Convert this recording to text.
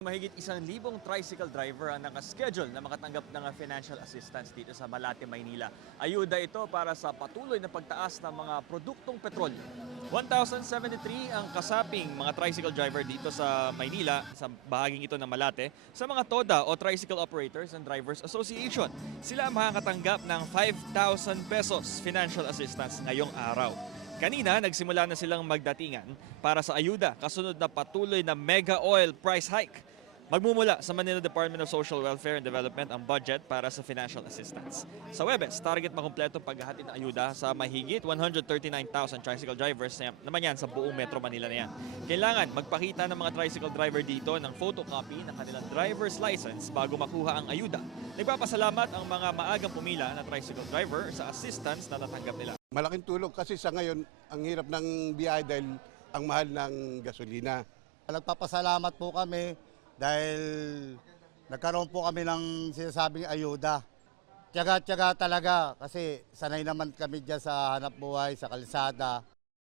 Mahigit 1,000 tricycle driver ang nakaschedule na makatanggap ng financial assistance dito sa Malate, Maynila. Ayuda ito para sa patuloy na pagtaas ng mga produktong petrolyo. 1,073 ang kasaping mga tricycle driver dito sa Maynila, sa bahaging ito ng Malate, sa mga TODA o Tricycle Operators and Drivers Association. Sila makakatanggap ng 5,000 pesos financial assistance ngayong araw. Kanina, nagsimula na silang magdatingan para sa ayuda kasunod na patuloy na mega oil price hike. Magmumula sa Manila Department of Social Welfare and Development ang budget para sa financial assistance. Sa Huwebes, target makumpleto paghahatid ng ayuda sa mahigit 139,000 tricycle drivers naman yan sa buong Metro Manila na yan. Kailangan magpakita ng mga tricycle driver dito ng photocopy ng kanilang driver's license bago makuha ang ayuda. Nagpapasalamat ang mga maagang pumila na tricycle driver sa assistance na natanggap nila. Malaking tulong kasi sa ngayon, ang hirap ng biyahe dahil ang mahal ng gasolina. Nagpapasalamat po kami dahil nagkaroon po kami ng sinasabing ayuda. Tiyaga-tiyaga talaga kasi sanay naman kami dyan sa hanap buhay, sa kalsada.